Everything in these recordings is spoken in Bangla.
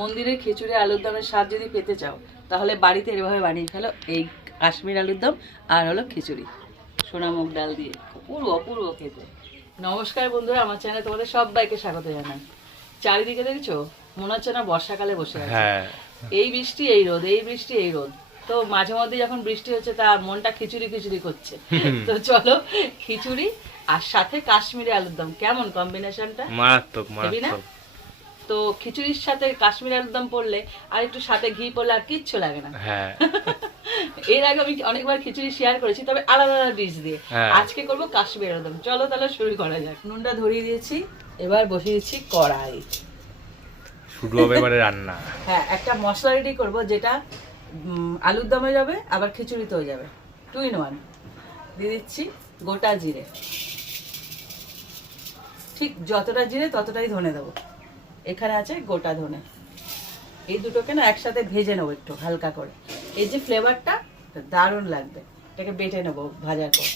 মন্দিরের খিচুড়ি আলুর দমের স্বাদ যদি পেতে চাও তাহলে বাড়িতে এভাবে বানিয়ে ফেলো। এই কাশ্মীর আলুর দম আর হলো খিচুড়ি। সোনা মুগ ডাল দিয়ে। পুরো অপূর্ব খেতে। নমস্কার বন্ধুরা আমার চ্যানেলে তোমাদের সবাইকে স্বাগত জানাই। চারিদিকে দেখছ? মনে হচ্ছে না বর্ষাকালে বসে আছে। হ্যাঁ। এই বৃষ্টি এই রোদ এই বৃষ্টি এই রোদ। তো মাঝে মধ্যে যখন বৃষ্টি হচ্ছে তা মনটা খিচুড়ি খিচুড়ি করছে। তো চলো খিচুড়ি আর সাথে কাশ্মীরি আলুর দম। কেমন কম্বিনেশনটা মারাত্মক মারাত্মক। তো খিচুড়ির সাথে কাশ্মীর আলুর দম পড়লে আর একটু সাথে ঘি পড়লে আর কিচ্ছু লাগে না। হ্যাঁ। এর আগে আমি অনেকবার খিচুড়ি শেয়ার করেছি তবে আলাদা আলাদা ডিশ দিয়ে। হ্যাঁ। আজকে করব কাশ্মীর আলুর দম চলো তাহলে শুরু করা যাক। নুনটা ধরিয়ে দিয়েছি এবার বসিয়ে দিচ্ছি কড়াই। শুরু হবে এবারে রান্না। হ্যাঁ একটা মশলা রেডি করব যেটা আলুর দমে যাবে আবার খিচুড়িতেও যাবে। টু ইন ওয়ান দিয়ে দিচ্ছি গোটা জিরে। ঠিক যতটা জিরে ততটাই ধনে দেবো। এখানে আছে গোটা ধনে। এই দুটোকে না একসাথে ভেজে নেব একটু হালকা করে। এই যে ফ্লেভারটা দারুণ লাগবে। এটাকে বেটে নেব ভাজার পর।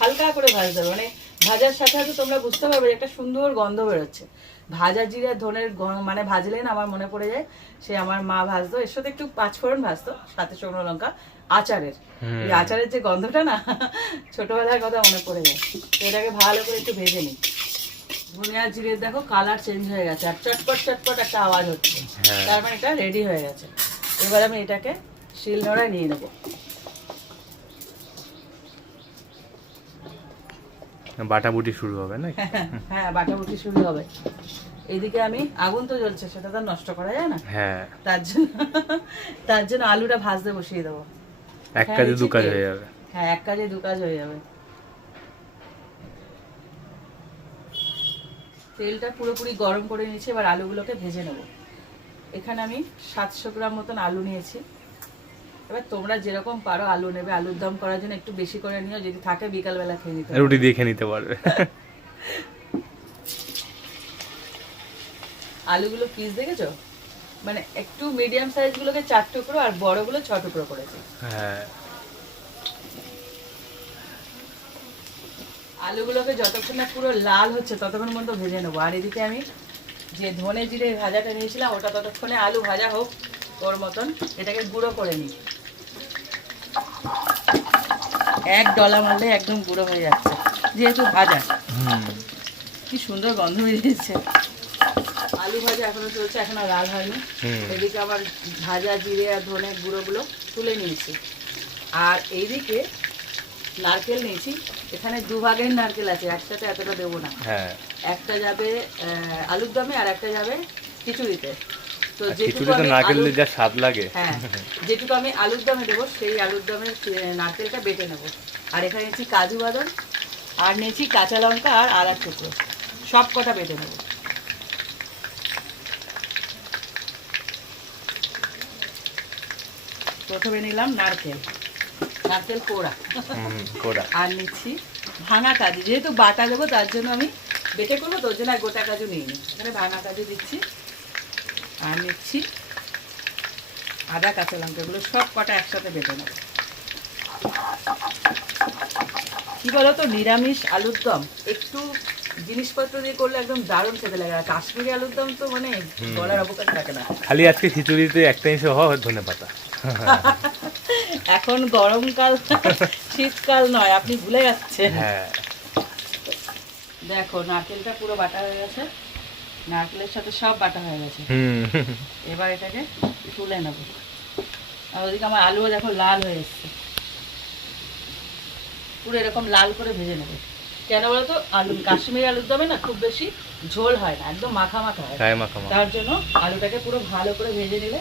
হালকা করে ভাজতে হবে মানে ভাজার সাথে সাথে তোমরা বুঝতে পারবে যে একটা সুন্দর গন্ধ বেরোচ্ছে। ভাজা জিরা ধনের মানে ভাজলে না আমার মনে পড়ে যায় সে আমার মা ভাজতো এর সাথে একটু পাঁচফোড়ন ভাজতো সাথে শুকনো লঙ্কা আচারের। এই আচারের যে গন্ধটা না ছোটবেলার কথা মনে পড়ে যায়। তো এটাকে ভালো করে একটু ভেজে নিই। ধনিয়া জিরের দেখো কালার চেঞ্জ হয়ে গেছে আর চটপট চটপট একটা আওয়াজ হচ্ছে। হ্যাঁ। তার মানে এটা রেডি হয়ে গেছে। এবার আমি এটাকে শিলনোড়ায় নিয়ে নেব। বাটাবুটি শুরু হবে না হ্যাঁ বাটাবুটি শুরু হবে। এইদিকে আমি আগুন তো জ্বলছে সেটা তো নষ্ট করা যায় না। হ্যাঁ। তার জন্য তার জন্য আলুটা ভাজতে বসিয়ে দেবো। এক হ্যাঁ, কাজে দু কাজ হয়ে যাবে। হ্যাঁ এক কাজে দু কাজ হয়ে যাবে। তেলটা পুরোপুরি গরম করে নিয়েছি এবার আলুগুলোকে ভেজে নেব। এখানে আমি সাতশো গ্রাম মতন আলু নিয়েছি। এবার তোমরা যেরকম পারো আলু নেবে আলুর দম করার জন্য একটু বেশি করে নিও যদি থাকে বিকালবেলা খেয়ে নিতে। রুটি দিয়ে খেয়ে নিতে পারবে। আলুগুলো পিস দেখেছ? মানে একটু মিডিয়াম সাইজ গুলোকে চার টুকরো আর বড়গুলো ছ টুকরো করেছি। হ্যাঁ। আলুগুলোকে যতক্ষণ না পুরো লাল হচ্ছে ততক্ষণ পর্যন্ত ভেজে নেব। আর এদিকে আমি যে ধনে জিরে ভাজাটা নিয়েছিলাম ওটা ততক্ষণে আলু ভাজা হোক ওর মতন এটাকে গুঁড়ো করে নিই। এক ডলা মারলে একদম গুঁড়ো হয়ে যাচ্ছে যেহেতু ভাজা। কি সুন্দর গন্ধ বেরিয়েছে। আলু ভাজা এখনও চলছে এখনও লাল হয়নি। এদিকে আমার ভাজা জিরে আর ধনে গুঁড়োগুলো তুলে নিয়েছি। আর এইদিকে নারকেল নিয়েছি এখানে দু ভাগের নারকেল আছে একসাথে এতটা দেবো না। হ্যাঁ। একটা যাবে আলুর দমে আর একটা যাবে খিচুড়িতে। তো যেটুকু খিচুড়িতে নারকেল দিয়ে যা স্বাদ লাগে। হ্যাঁ যেটুকু আমি আলুর দমে দেবো সেই আলুর নারকেলটা বেটে নেব। আর এখানে নিয়েছি কাজু বাদাম আর নিয়েছি কাঁচা লঙ্কা আর আদার টুকরো। সব কটা বেটে নেব। প্রথমে নিলাম নারকেল। নারকেল কোড়া। কোড়া। আর নিচ্ছি ভাঙা কাজু। যেহেতু বাটা দেবো তার জন্য আমি বেটে করব তোর জন্য আর গোটা কাজু নিই নি। এখানে ভাঙা কাজু দিচ্ছি। আর নিচ্ছি আদা কাঁচা লঙ্কাগুলো সব কটা একসাথে বেটে নেব। কি বলতো নিরামিষ আলুর দম। একটু জিনিসপত্র দিয়ে করলে একদম দারুণ খেতে লাগে। আর কাশ্মীরি আলুর দম তো মানে বলার অবকাশ থাকে না। খালি আজকে খিচুড়িতে একটা জিনিস হওয়া ধনে পাতা এখন গরমকাল শীতকাল নয় আপনি ভুলে যাচ্ছেন। হ্যাঁ। দেখো নারকেলটা পুরো বাটা হয়ে গেছে। নারকেলের সাথে সব বাটা হয়ে গেছে। এবার এটাকে তুলে নেব। আর ওদিকে আমার আলুও দেখো লাল হয়ে এসছে। পুরো এরকম লাল করে ভেজে নেবে। কেন বলতো? আলু কাশ্মীরি আলুর দমে না খুব বেশি ঝোল হয় না একদম মাখা মাখা হয়। তার জন্য আলুটাকে পুরো ভালো করে ভেজে নিলে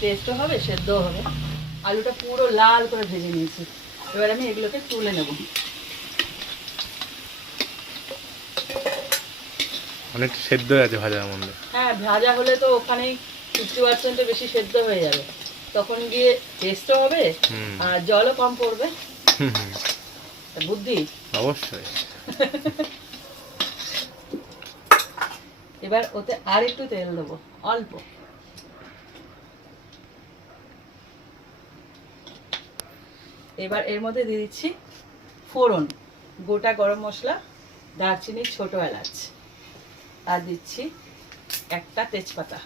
টেস্টও হবে সেদ্ধও হবে। আলুটা পুরো লাল করে ভেজে নিয়েছি। এবার আমি এগুলোকে তুলে নেব। অনেক সেদ্ধ হয়ে আছে ভাজার মধ্যে। হ্যাঁ ভাজা হলে তো ওখানেই ফিফটি পার্সেন্টে বেশি সেদ্ধ হয়ে যাবে। তখন গিয়ে টেস্টও হবে আর জলও কম পড়বে। বুদ্ধি? অবশ্যই। এবার ওতে আর একটু তেল দেবো অল্প। এবার এর মধ্যে দিয়ে দিচ্ছি ফোড়ন গোটা গরম মশলা দারচিনি ছোট এলাচ আর দিচ্ছি একটা তেজপাতা।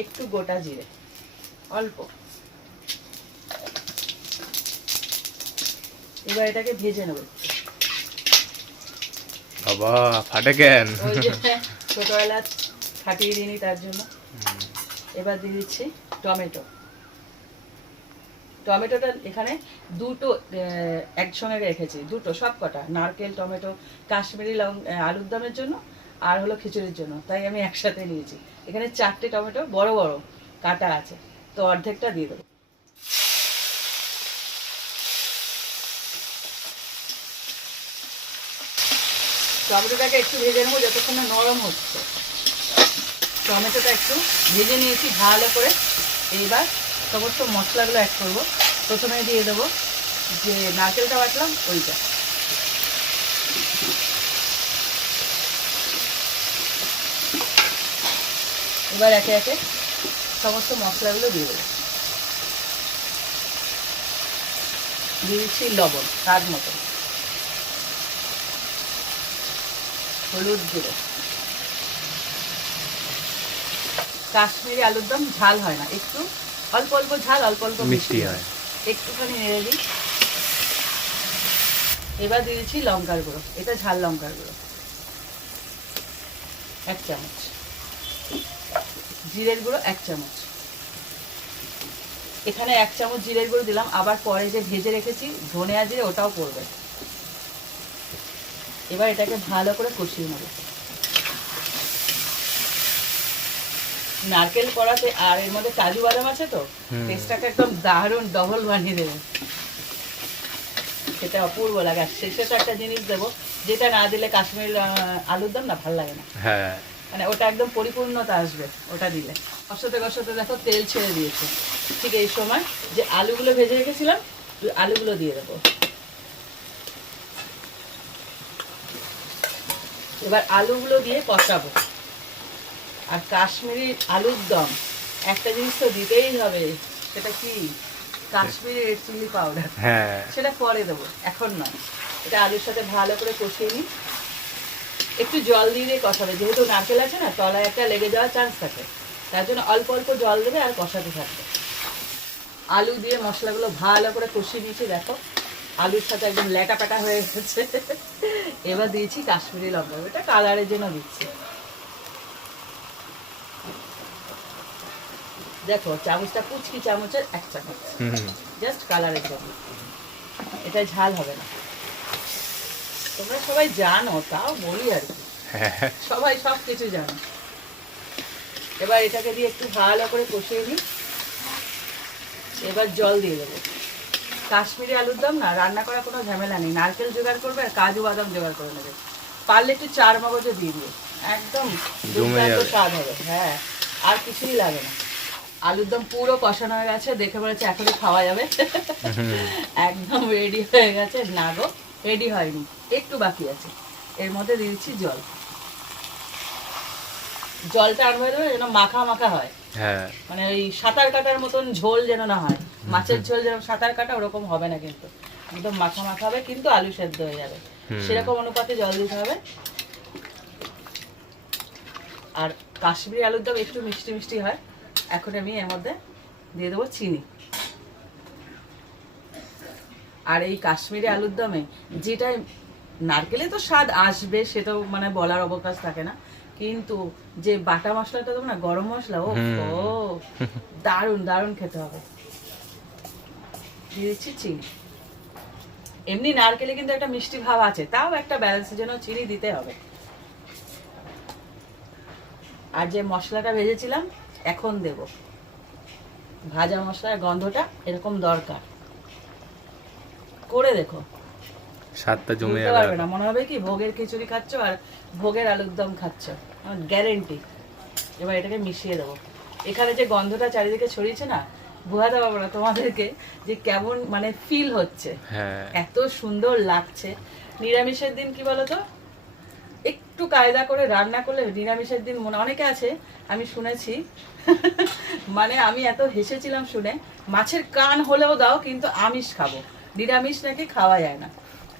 একটু গোটা জিরে অল্প। এবার এটাকে ভেজে নেব। বাবা ফাটে কেন? যে ছোটবেলা ফাটিয়ে দিইনি তার জন্য। এবার দিয়ে দিচ্ছি টমেটো। টমেটোটা এখানে দুটো একসঙ্গে রেখেছি, দুটো সব কটা নারকেল, টমেটো, কাশ্মীরি লং আলুর দমের জন্য আর হলো খিচুড়ির জন্য। তাই আমি একসাথে নিয়েছি। এখানে চারটে টমেটো, বড় বড় কাটা আছে। তো অর্ধেকটা দিয়ে দেবো। টমেটোটাকে একটু ভেজে নেব যতক্ষণ না নরম হচ্ছে। টমেটোটা একটু ভেজে নিয়েছি ভালো করে। এইবার সমস্ত মশলাগুলো অ্যাড করব। প্রথমে দিয়ে দেবো যে নারকেলটা বাটলাম, ওইটা। এবার একে একে সমস্ত মশলাগুলো দিয়ে দেবো। দিয়ে দিচ্ছি লবণ তার মতো। হলুদ গুঁড়ো। কাশ্মীরি আলুর দম ঝাল হয় না, একটু অল্প অল্প ঝাল অল্প অল্প মিষ্টি হয়। একটুখানি নেড়ে দিই। এবার দিয়ে দিচ্ছি লঙ্কার গুঁড়ো। এটা ঝাল লঙ্কার গুঁড়ো। এক চামচ। জিরের গুঁড়ো এক চামচ। এখানে এক চামচ জিরের গুঁড়ো দিলাম। আবার পরে যে ভেজে রেখেছি ধনে জিরে ওটাও পড়বে এবার এটাকে ভালো করে কষিয়ে নেব। নারকেল করাতে আর এর মধ্যে কাজু বাদাম আছে তো। টেস্টটাকে একদম দারুণ ডবল বানিয়ে দেবে সেটা অপূর্ব লাগে। আর শেষে তো একটা জিনিস দেবো যেটা না দিলে কাশ্মীর আলুর দম না ভালো লাগে না। হ্যাঁ। মানে ওটা একদম পরিপূর্ণতা আসবে ওটা দিলে। কষতে কষতে দেখো তেল ছেড়ে দিয়েছে। ঠিক এই সময় যে আলুগুলো ভেজে রেখেছিলাম আলুগুলো দিয়ে দেবো। এবার আলুগুলো দিয়ে কষাবো। আর কাশ্মীরি আলুর দম। একটা জিনিস তো দিতেই হবে সেটা কি? Kashmiri red chilli powder. হ্যাঁ। সেটা পরে দেবো এখন নয়। এটা আলুর সাথে ভালো করে কষিয়ে নিই। একটু জল দিয়ে দিয়ে কষাবে যেহেতু নারকেল আছে না তলায় একটা লেগে যাওয়ার চান্স থাকে। তার জন্য অল্প অল্প জল দেবে আর কষাতে থাকবে। আলু দিয়ে মশলাগুলো ভালো করে কষিয়ে নিয়েছি দেখো। আলুর সাথে একদম ল্যাটা প্যাটা হয়ে গেছে। এবার দিয়েছি কাশ্মীরি লঙ্কা এটা কালারের জন্য দিচ্ছি। দেখো চামচটা কুচকি চামচের এক চামচ। জাস্ট কালারের জন্য। এটা ঝাল হবে না। তোমরা সবাই জানো তাও বলি আর কি। হ্যাঁ সবাই সব কিছু জানো। এবার এটাকে দিয়ে একটু ভালো করে কষিয়ে নিই। এবার জল দিয়ে দেবো। কাশ্মীরি আলুর দম না রান্না করার কোনো ঝামেলা নেই। নারকেল জোগাড় করবে আর কাজু বাদাম জোগাড় করে নেবে। পারলে একটু চার মগজও দিয়ে দিও। একদম স্বাদ হবে। হ্যাঁ আর কিছুই লাগে না। আলুর দম পুরো কষানো হয়ে গেছে দেখে বলেছে এখনই খাওয়া যাবে। একদম রেডি হয়ে গেছে না গো রেডি হয়নি একটু বাকি আছে। এর মধ্যে দিয়ে দিচ্ছি জল। জলটা আনবে দেবে যেন মাখা মাখা হয়। হ্যাঁ। মানে ওই সাঁতার কাটার মতন ঝোল যেন না হয়। মাছের ঝোল যেরকম সাঁতার কাটা ওরকম হবে না কিন্তু। একদম মাখা মাখা হবে কিন্তু আলু সেদ্ধ হয়ে যাবে। সেরকম অনুপাতে জল দিতে হবে। আর কাশ্মীরি আলুর দম একটু মিষ্টি মিষ্টি হয়। এখন আমি এর মধ্যে দিয়ে দেবো চিনি। আর এই কাশ্মীরি আলুর দমে যেটা নারকেলে তো স্বাদ আসবে সেটাও মানে বলার অবকাশ থাকে না। কিন্তু যে বাটা মশলাটা দেবো না গরম মশলা ও দারুণ দারুণ খেতে হবে। দিয়ে দিচ্ছি চিনি। এমনি নারকেলে কিন্তু একটা মিষ্টি ভাব আছে তাও একটা ব্যালেন্সের জন্য চিনি দিতে হবে। আর যে মশলাটা ভেজেছিলাম এখন দেব। ভাজা মশলার গন্ধটা এরকম দরকার। করে দেখো। স্বাদটা জমে যাবে। না মনে হবে কি ভোগের খিচুড়ি খাচ্ছ আর ভোগের আলুর দম খাচ্ছ। গ্যারেন্টি এবার এটাকে মিশিয়ে দেবো। এখানে যে গন্ধটা চারিদিকে ছড়িয়েছে না বোঝাতে পারব না তোমাদেরকে যে কেমন মানে ফিল হচ্ছে। হ্যাঁ। এত সুন্দর লাগছে। নিরামিষের দিন কি বলতো? একটু কায়দা করে রান্না করলে নিরামিষের দিন মনে অনেকে আছে আমি শুনেছি মানে আমি এত হেসেছিলাম শুনে মাছের কান হলেও দাও কিন্তু আমিষ খাব। নিরামিষ নাকি খাওয়া যায় না।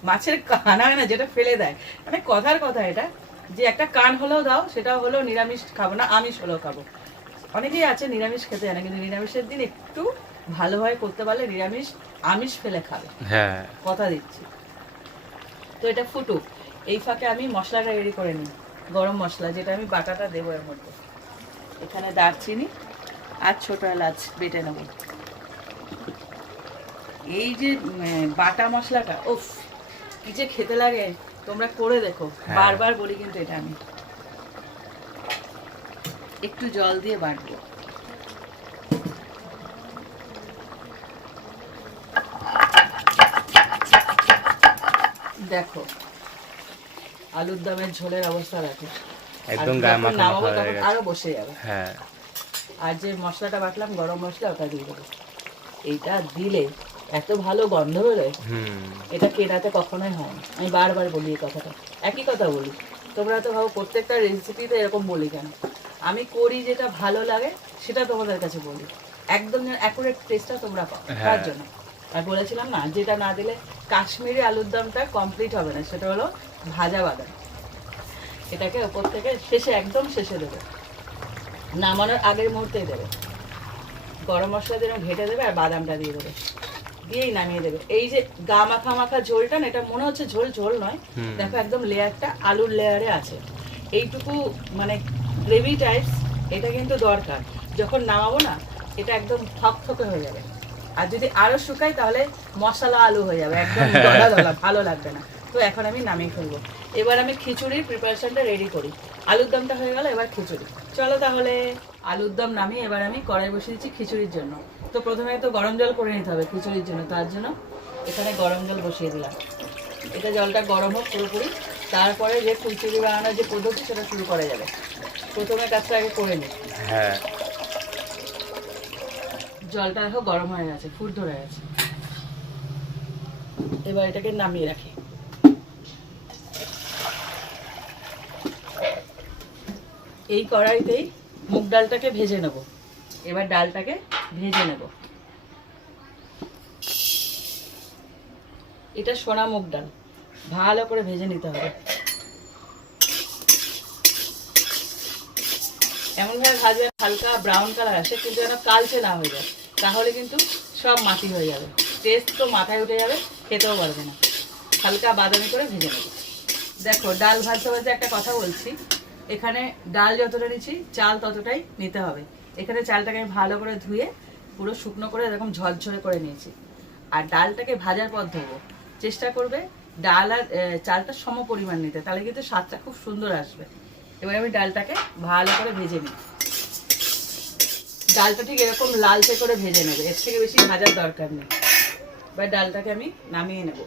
মাছের কান হয় না যেটা ফেলে দেয়। মানে কথার কথা এটা যে একটা কান হলেও দাও সেটা হলো নিরামিষ খাব না আমিষ হলেও খাব। অনেকেই আছে নিরামিষ খেতে জানে কিন্তু নিরামিষের দিন একটু ভালোভাবে করতে পারলে নিরামিষ আমিষ ফেলে খাবে। হ্যাঁ। কথা দিচ্ছি। তো এটা ফুটুক। এই ফাঁকে আমি মশলাটা রেডি করে নিই গরম মশলা যেটা আমি বাটাটা দেবো এর মধ্যে। এখানে দারচিনি আর ছোট এলাচ বেটে নেব। এই যে বাটা মশলাটা উফ কি যে খেতে লাগে তোমরা করে দেখো। হ্যাঁ। বারবার বলি কিন্তু এটা আমি। একটু জল দিয়ে বাটবো। দেখো আলুর দমের ঝোলের অবস্থা দেখো। একদম গায়ে মাখা মাখা হয়ে গেছে। আরও বসে যাবে। হ্যাঁ। আর যে মশলাটা বাটলাম গরম মশলা ওটা দিয়ে দেবো। এইটা দিলে এত ভালো গন্ধ বেরোয় হুম। এটা কেনাতে কখনোই হয় না। আমি বারবার বলি এই কথাটা। একই কথা বলি। তোমরা তো ভাবো প্রত্যেকটা রেসিপিতে এরকম বলি কেন? আমি করি যেটা ভালো লাগে সেটা তোমাদের কাছে বলি। একদম অ্যাকুরেট টেস্টটা তোমরা পাও তার হ্যাঁ। জন্য। আর বলেছিলাম না যেটা না দিলে কাশ্মীরি আলুর দমটা কমপ্লিট হবে না সেটা হলো ভাজা বাদাম। এটাকে ওপর থেকে শেষে একদম শেষে দেবে। নামানোর আগের মুহূর্তেই দেবে। গরম মশলা যেরকম ঘেটে দেবে আর বাদামটা দিয়ে দেবে। দিয়েই নামিয়ে দেবে। এই যে গা মাখা মাখা ঝোলটা না এটা মনে হচ্ছে ঝোল ঝোল নয়। দেখো একদম লেয়ারটা আলুর লেয়ারে আছে। এইটুকু মানে গ্রেভি টাইপস এটা কিন্তু দরকার। যখন নামাবো না এটা একদম থকথকে হয়ে যাবে। আর যদি আরও শুকাই তাহলে মশলা আলু হয়ে যাবে। একদম দলা দলা ভালো লাগবে না। তো এখন আমি নামিয়ে ফেলব। এবার আমি খিচুড়ির প্রিপারেশনটা রেডি করি। আলুর দমটা হয়ে গেল এবার খিচুড়ি। চলো তাহলে আলুর দম নামিয়ে এবার আমি কড়াই বসিয়ে দিচ্ছি খিচুড়ির জন্য। তো প্রথমে তো গরম জল করে নিতে হবে খিচুড়ির জন্য তার জন্য এখানে গরম জল বসিয়ে দিলাম। এটা জলটা গরম হোক পুরোপুরি। তারপরে যে খিচুড়ি বানানোর যে পদ্ধতি সেটা শুরু করা যাবে। প্রথমে কাজটা আগে করে নিই হ্যাঁ। জলটা দেখো গরম হয়ে গেছে ফুট ধরে গেছে। এবার এটাকে নামিয়ে রাখি। এই কড়াইতেই মুগ ডালটাকে ভেজে নেব। এবার ডালটাকে ভেজে নেব। এটা সোনা মুগ ডাল। ভালো করে ভেজে নিতে হবে। এমনভাবে ভাজবে, হালকা ব্রাউন কালার আসে, কিন্তু যেন কালচে না হয়ে যায়। তাহলে কিন্তু সব মাটি হয়ে যাবে। টেস্ট তো মাথায় উঠে যাবে, খেতেও পারবে না। হালকা বাদামি করে ভেজে নেবে। দেখো, ডাল ভাজতে ভাজতে একটা কথা বলছি। এখানে ডাল যতটা নিচ্ছি, চাল ততটাই নিতে হবে। এখানে চালটাকে আমি ভালো করে ধুয়ে পুরো শুকনো করে এরকম ঝরঝরে করে নিয়েছি। আর ডালটাকে ভাজার পর ধোবো। চেষ্টা করবে ডাল আর চালটা সম পরিমাণ নিতে, তাহলে কিন্তু স্বাদটা খুব সুন্দর আসবে। এবার আমি ডালটাকে ভালো করে ভেজে নিই। ডালটা ঠিক এরকম লালচে করে ভেজে নেবে, এর থেকে বেশি ভাজার দরকার নেই। এবার ডালটাকে আমি নামিয়ে নেব।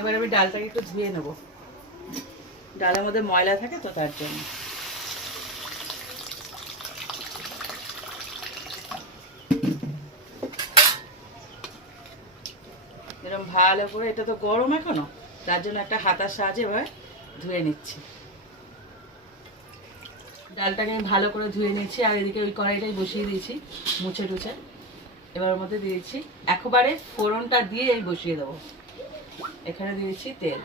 এবার আমি ডালটাকে একটু ধুয়ে নেব। ডালের মধ্যে ময়লা থাকে তো তার জন্য। এরকম ভালো করে, এটা তো গরম এখনও, তার জন্য একটা হাতার সাহায্যে এবার ধুয়ে নিচ্ছি। ডালটাকে আমি ভালো করে ধুয়ে নিচ্ছি, আর এদিকে ওই কড়াইটাই বসিয়ে দিয়েছি, মুছে টুছে। এবার ওর মধ্যে দিয়েছি একবারে ফোড়নটা দিয়ে বসিয়ে দেবো। এখানে দিয়েছি তেল।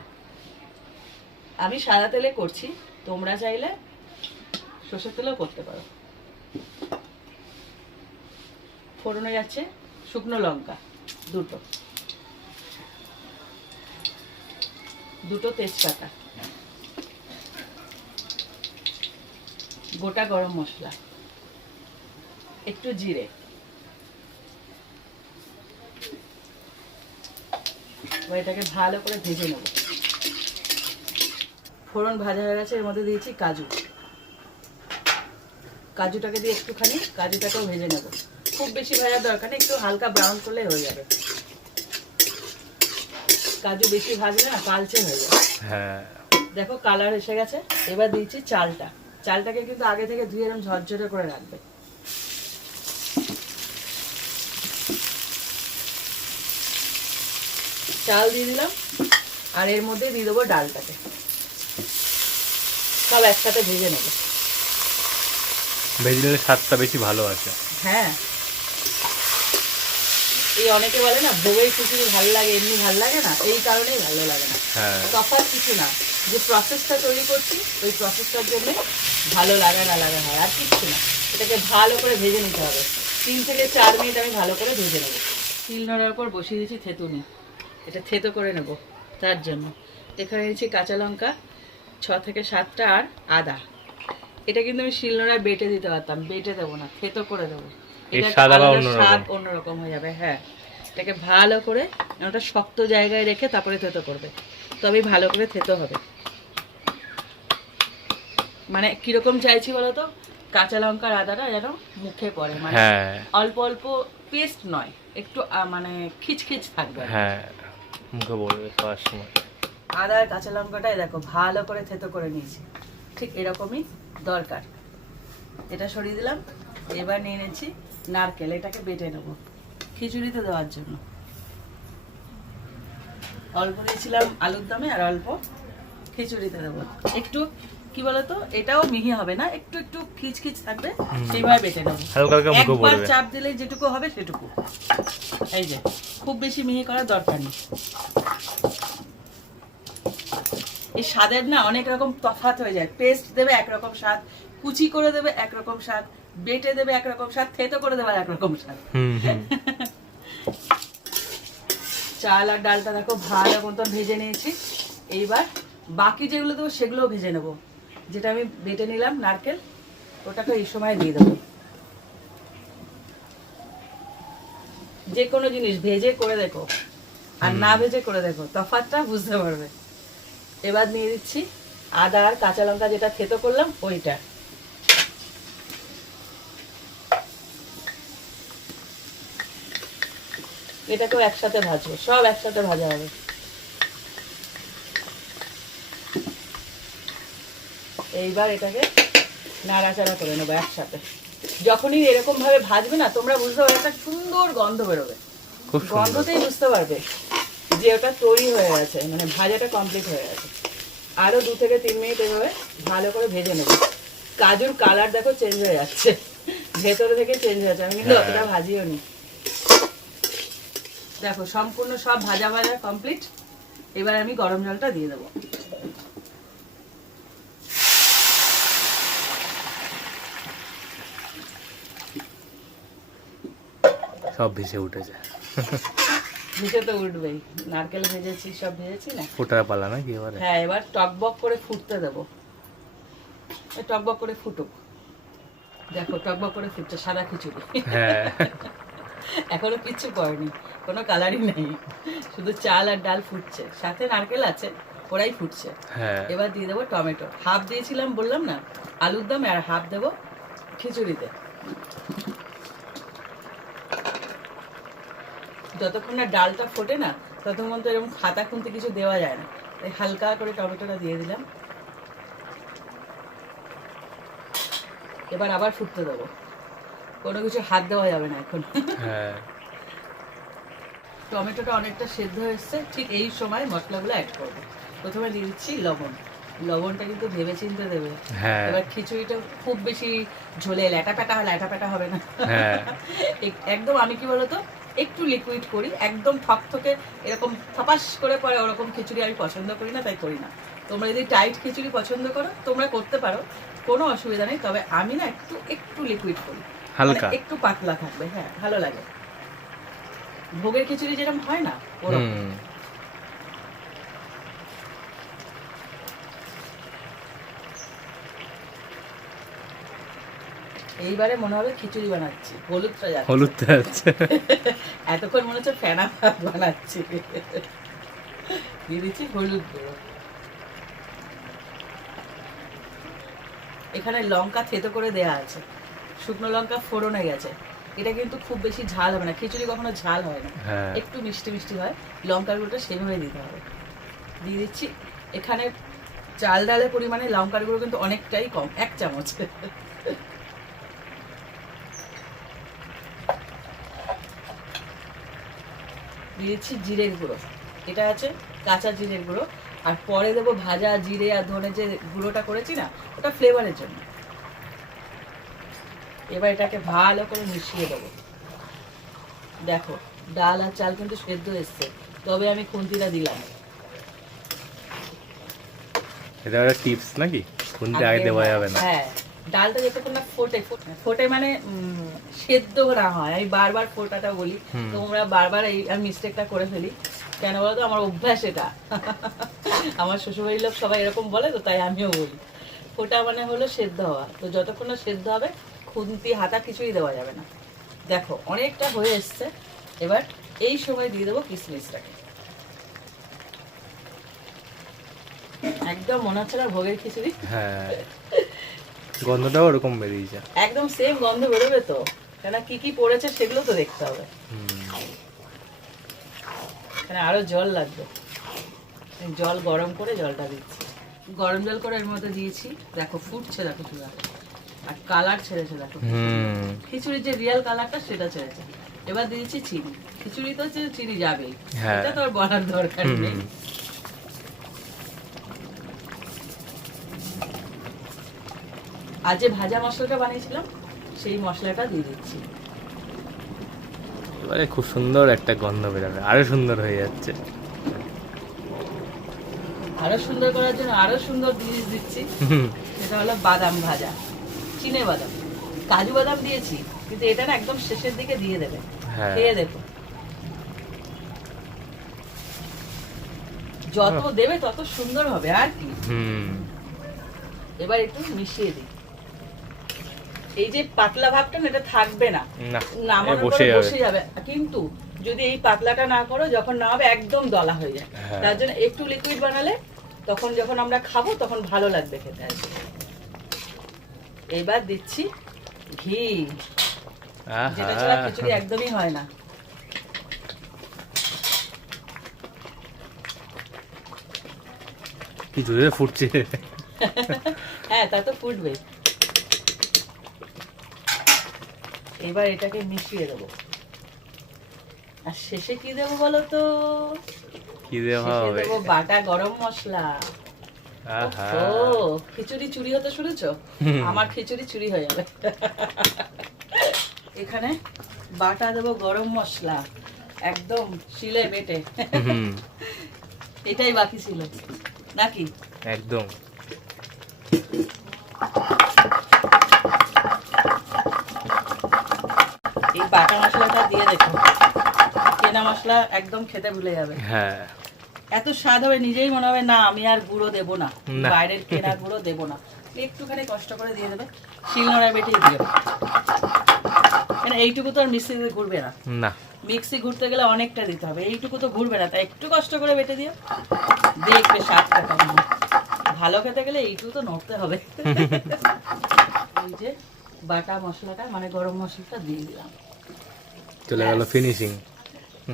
আমি সাদা তেলে করছি, তোমরা চাইলে সর্ষের তেলেও করতে পারো। ফোড়নে যাচ্ছে শুকনো লঙ্কা, দুটো। দুটো তেজপাতা। গোটা গরম মশলা। একটু জিরে। এবার এটাকে ভালো করে ভেজে নেব। ফোড়ন ভাজা হয়ে গেছে এর মধ্যে দিয়েছি কাজু। কাজুটাকে দিয়ে একটুখানি কাজুটাকেও ভেজে নেব। খুব বেশি ভাজার দরকার নেই একটু হালকা ব্রাউন করলে হয়ে যাবে। কাজু বেশি ভাজলে না কালচে হয়ে যাবে। হ্যাঁ। দেখো কালার এসে গেছে এবার দিয়েছি চালটা। চালটাকে কিন্তু আগে থেকে ধুয়ে এরকম ঝরঝরে করে রাখবে। চাল দিয়ে দিলাম আর এর মধ্যে দিয়ে দেবো ডালটাকে। সব একসাথে ভেজে নেব। ভেজে নিলে স্বাদটা বেশি ভালো আসে। হ্যাঁ। এই অনেকে বলে না ভোগের খিচুড়ি ভালো লাগে এমনি ভালো লাগে না এই কারণেই ভালো লাগে না। হ্যাঁ। তফাৎ কিছু না। যে প্রসেসটা তৈরি করছি ওই প্রসেসটার জন্য ভালো লাগা না লাগা হয় আর কিচ্ছু না। এটাকে ভালো করে ভেজে নিতে হবে। তিন থেকে চার মিনিট আমি ভালো করে ভেজে নেব। তিল ধরার উপর বসিয়ে দিয়েছি থেতুনি। এটা থেতো করে নেব তার জন্য। এখানে নিয়েছি কাঁচা লঙ্কা ছ থেকে সাতটা আর আদা। এটা কিন্তু আমি শিলনোড়ায় বেটে দিতে পারতাম বেটে দেবো না থেতো করে দেবো। এটা স্বাদ অন্যরকম। হয়ে যাবে হ্যাঁ। এটাকে ভালো করে ওটা শক্ত জায়গায় রেখে তারপরে থেতো করবে। তবেই ভালো করে থেতো হবে। মানে কীরকম চাইছি বলতো? কাঁচা লঙ্কার আদাটা যেন মুখে পড়ে মানে হ্যাঁ। অল্প অল্প পেস্ট নয় একটু মানে খিচখিচ থাকবে। হ্যাঁ। মুখে বলবে খাওয়ার সময়। আদা আর কাঁচা লঙ্কাটাই দেখো ভালো করে থেতো করে নিয়েছি। ঠিক এরকমই দরকার। এটা সরিয়ে দিলাম এবার নিয়ে নিচ্ছি নারকেল এটাকে বেটে নেব খিচুড়িতে দেওয়ার জন্য। অল্প দিয়েছিলাম আলুর দমে আর অল্প খিচুড়িতে দেবো। একটু কি বলতো এটাও মিহি হবে না একটু একটু খিচখিচ থাকবে সেইভাবে বেটে নেব। একবার চাপ দিলে যেটুকু হবে সেটুকু। এই যে খুব বেশি মিহি করার দরকার নেই। এই স্বাদের না অনেক রকম তফাৎ হয়ে যায়। পেস্ট দেবে একরকম স্বাদ কুচি করে দেবে একরকম স্বাদ বেটে দেবে একরকম স্বাদ থেতো করে দেবে একরকম স্বাদ। চাল আর ডালটা দেখো ভালো মতন ভেজে নিয়েছি। এইবার বাকি যেগুলো দেবো সেগুলোও ভেজে নেব। যেটা আমি বেটে নিলাম নারকেল ওটাকে এই সময় দিয়ে দেবো। যে কোনো জিনিস ভেজে করে দেখো। আর না ভেজে করে দেখো তফাৎটা বুঝতে পারবে। এবার নিয়ে দিচ্ছি আদা আর কাঁচা লঙ্কা যেটা থেতো করলাম ওইটা। এটাকেও একসাথে ভাজবো সব একসাথে ভাজা হবে। এইবার এটাকে নাড়াচাড়া করে নেব একসাথে। যখনই এরকম ভাবে ভাজবে না তোমরা বুঝতে পারবে একটা সুন্দর গন্ধ বেরোবে। গন্ধতেই বুঝতে পারবে যে ওটা তৈরি হয়ে গেছে মানে ভাজাটা কমপ্লিট হয়ে গেছে। আরও দু থেকে তিন মিনিট এভাবে ভালো করে ভেজে নেব। কাজুর কালার দেখো চেঞ্জ হয়ে যাচ্ছে। ভেতরে থেকে চেঞ্জ হয়ে যাচ্ছে। আমি কিন্তু হ্যাঁ। অতটা ভাজিও নি। দেখো সম্পূর্ণ সব ভাজা ভাজা কমপ্লিট এবার আমি গরম জলটা দিয়ে দেবো। সব ভেসে উঠেছে। ভেজে তো উঠবেই। নারকেল ভেজেছি সব ভেজেছি না? ফোটার পালা নাকি এবারে? হ্যাঁ এবার টকবক করে ফুটতে দেবো। টকবক করে ফুটুক। দেখো টকবক করে ফুটছে সাদা খিচুড়ি। হ্যাঁ। এখনও কিচ্ছু করেনি কোনো কালারই নেই। শুধু চাল আর ডাল ফুটছে। সাথে নারকেল আছে ওরাই ফুটছে। হ্যাঁ। এবার দিয়ে দেবো টমেটো। হাফ দিয়েছিলাম বললাম না আলুর দম আর হাফ দেবো খিচুড়িতে। যতক্ষণ না ডালটা ফোটে না ততক্ষণ তো এরকম খাতা খুনতে কিছু দেওয়া যায় না। তাই হালকা করে টমেটোটা দিয়ে দিলাম। এবার আবার ফুটতে দেবো। কোনো কিছু হাত দেওয়া যাবে না এখন। হ্যাঁ। টমেটোটা অনেকটা সেদ্ধ হয়ে এসছে। ঠিক এই সময় মশলাগুলো অ্যাড করব। প্রথমে দিয়ে দিচ্ছি লবণ। লবণটা কিন্তু ভেবে চিনতে দেবে। হ্যাঁ। এবার খিচুড়িটা খুব বেশি ঝোলে ল্যাটা প্যাটা ল্যাটা প্যাটা হবে না। হ্যাঁ। একদম আমি কি বলতো একটু লিকুইড করি একদম থকথকে এরকম থপাস করে পরে ওরকম খিচুড়ি আমি পছন্দ করি না তাই করি না। তোমরা যদি টাইট খিচুড়ি পছন্দ করো তোমরা করতে পারো কোনো অসুবিধা নেই তবে আমি না একটু একটু লিকুইড করি। হালকা? মানে একটু পাতলা থাকবে হ্যাঁ ভালো লাগে। ভোগের খিচুড়ি যেরকম হয় না ওরকম। এইবারে মনে হবে খিচুড়ি বানাচ্ছি হলুদটা যাচ্ছে। হলুদটা এতক্ষণ মনে হচ্ছে ফেনা ভাত বানাচ্ছি। দিয়ে দিচ্ছি হলুদ গুঁড়ো। এখানে লঙ্কা থেতো করে দেয়া আছে। শুকনো লঙ্কা ফোড়নে গেছে। এটা কিন্তু খুব বেশি ঝাল হবে না। খিচুড়ি কখনো ঝাল হয় না। হ্যাঁ। একটু মিষ্টি মিষ্টি হয়। লঙ্কার গুঁড়োটা সেভাবে দিতে হবে। দিয়ে দিচ্ছি এখানে চাল ডালের পরিমাণে লঙ্কার গুঁড়ো কিন্তু অনেকটাই কম এক চামচ। দিয়ে দিচ্ছি জিরের গুঁড়ো। এটা আছে কাঁচা জিরের গুঁড়ো। আর পরে দেবো ভাজা জিরে আর ধনে যে গুঁড়োটা করেছি না ওটা ফ্লেভারের জন্য। এবার এটাকে ভালো করে মিশিয়ে দেবো। দেখো ডাল আর চাল কিন্তু সেদ্ধ এসছে তবে আমি খুন্তিটা দিলাম। এটা একটা টিপস নাকি? কোনটা আগে দেওয়া যাবে না। হ্যাঁ। ডালটা যতক্ষণ না ফোটে ফোটে- মানে সেদ্ধ না হয়। আমি বারবার ফোটাটা বলি তোমরা বারবার এই মিস্টেকটা করে ফেলি। কেন বলতো? আমার অভ্যাস এটা। আমার শ্বশুরবাড়ির লোক সবাই এরকম বলে তো তাই আমিও বলি। ফোটা মানে হলো সেদ্ধ হওয়া। তো যতক্ষণ না সেদ্ধ হবে খুন্তি হাতা কিছুই দেওয়া যাবে না। দেখো অনেকটা হয়ে এসছে। এবার এই সময় দিয়ে দেবো কিশমিশটাকে একদম মনে হচ্ছে না ভোগের খিচুড়ি। হ্যাঁ। গন্ধটাও ওরকম বেরিয়েছে। একদম সেম গন্ধ বেরোবে তো। কেন কি কি পড়েছে সেগুলো তো দেখতে হবে। এখানে আরও জল লাগবে। জল গরম করে জলটা দিচ্ছি। গরম জল করে এর মধ্যে দিয়েছি। দেখো ফুটছে দেখো চুলা। আর কালার ছেড়েছে দেখো। খিচুড়ির যে রিয়েল কালারটা সেটা ছেড়েছে। এবার দিয়েছি চিনি। খিচুড়ি তো চিনি যাবেই। হ্যাঁ। এটা তো আর বলার দরকার নেই। আর যে ভাজা মশলাটা বানিয়েছিলাম সেই মশলাটা দিয়ে দিচ্ছি। এবারে খুব সুন্দর একটা গন্ধ বেরোবে আরও সুন্দর হয়ে যাচ্ছে। আরও সুন্দর করার জন্য আরও সুন্দর জিনিস দিচ্ছি। সেটা হলো বাদাম ভাজা চিনে বাদাম। কাজু বাদাম দিয়েছি কিন্তু এটা না একদম শেষের দিকে দিয়ে দেবে। হ্যাঁ। খেয়ে দেখো। যত দেবে তত সুন্দর হবে আর কি। হুম। এবার একটু মিশিয়ে দিই। এই যে পাতলা ভাবটা না এটা থাকবে না। না নামানোর বসে যাবে। কিন্তু যদি এই পাতলাটা না করো যখন না হবে একদম দলা হয়ে যায় হ্যাঁ। তার জন্য একটু লিকুইড বানালে তখন যখন আমরা খাব তখন ভালো লাগবে খেতে আর এবার দিচ্ছি ঘি। যেটা ছাড়া খিচুড়ি একদমই হয় না। কি জোরে ফুটছে। হ্যাঁ তা তো ফুটবে এবার এটাকে মিশিয়ে দেবো। আর শেষে কি দেবো বলো তো কি দেওয়া হবে? দেবো বাটা গরম মশলা। ও খিচুড়ি চুরি হতে শুনেছো? আমার খিচুড়ি চুরি হয়ে যাবে। এখানে বাটা দেবো গরম মশলা। একদম শিলে বেটে। এটাই বাকি ছিল। নাকি? একদম এই বাটা মশলাটা দিয়ে দেখো। কেনা মশলা একদম খেতে ভুলে যাবে। হ্যাঁ। এত স্বাদ হবে নিজেই মনে হবে না আমি আর গুঁড়ো দেবো না। বাইরের কেনা গুঁড়ো দেবো না। একটুখানি কষ্ট করে দিয়ে দেবে। শিলনোড়ায় বেটিয়ে দিয়ে মানে এইটুকু তো আর মিক্সিতে ঘুরবে না। না। মিক্সি ঘুরতে গেলে অনেকটা দিতে হবে। এইটুকু তো ঘুরবে না। তাই একটু কষ্ট করে বেটে দিও। দেখবে স্বাদটা কেমন। ভালো খেতে গেলে এইটুকু তো নড়তে হবে। এই যে বাটা মশলাটা মানে গরম মশলাটা দিয়ে দিলাম। চলে গেল ফিনিশিং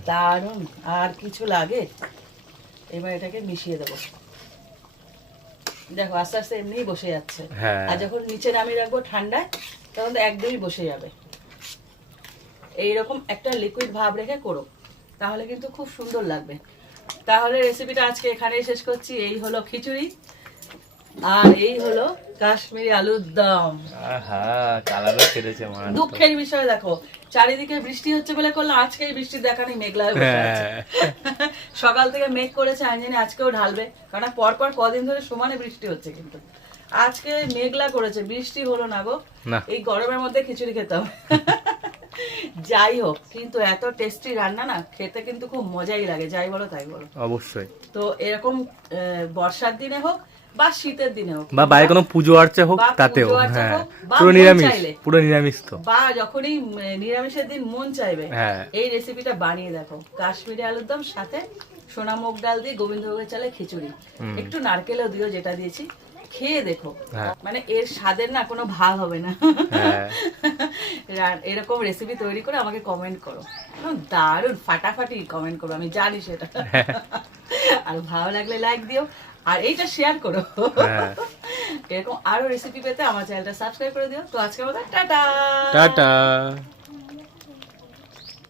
দারুণ আর কিছু লাগে? এবার এটাকে মিশিয়ে দেবো। দেখো আস্তে আস্তে এমনিই বসে যাচ্ছে। হ্যাঁ। আর যখন নিচে নামিয়ে রাখব ঠান্ডায় তখন তো একদমই বসে যাবে। এইরকম একটা লিকুইড ভাব রেখে করো। তাহলে কিন্তু খুব সুন্দর লাগবে। তাহলে রেসিপিটা আজকে এখানেই শেষ করছি। এই হলো খিচুড়ি। আর এই হলো কাশ্মীরি আলুর দম। দুঃখের বিষয় দেখো চারিদিকে বৃষ্টি হচ্ছে বলে করলাম আজকে এই বৃষ্টির দেখা নেই মেঘলা হয়ে বসে আছে। হ্যাঁ সকাল থেকে মেঘ করেছে আমি জানি আজকেও ঢালবে কারণ পর পর কদিন ধরে সমানে বৃষ্টি হচ্ছে কিন্তু। আজকে মেঘলা করেছে বৃষ্টি হলো না গো। না। এই গরমের মধ্যে খিচুড়ি খেতে হবে। যাই হোক কিন্তু এত টেস্টি রান্না না খেতে কিন্তু খুব মজাই লাগে যাই বলো তাই বলো। অবশ্যই। তো এরকম আহ, বর্ষার দিনে হোক বা শীতের দিনে হোক বা বাইরে কোনো পুজো আর্চা হোক তাতেও হ্যাঁ। পুরো নিরামিষ পুরো নিরামিষ তো। বা যখনই নিরামিষের দিন মন চাইবে হ্যাঁ। এই রেসিপিটা বানিয়ে দেখো। কাশ্মীরি আলুর দম সাথে সোনা মুগ ডাল দিয়ে গোবিন্দভোগের চালে খিচুড়ি। একটু নারকেলও দিও যেটা দিয়েছি। খেয়ে দেখো। হ্যাঁ। মানে এর স্বাদের না কোনো ভাগ হবে না। হ্যাঁ। এরকম রেসিপি তৈরি করে আমাকে কমেন্ট করো। দারুণ ফাটাফাটি কমেন্ট করো আমি জানি সেটা। আর ভালো লাগলে লাইক দিও। আর এইটা শেয়ার করো। হ্যাঁ। এরকম আরও রেসিপি পেতে আমার চ্যানেলটা সাবস্ক্রাইব করে দিও। তো আজকে মতো টাটা। টাটা।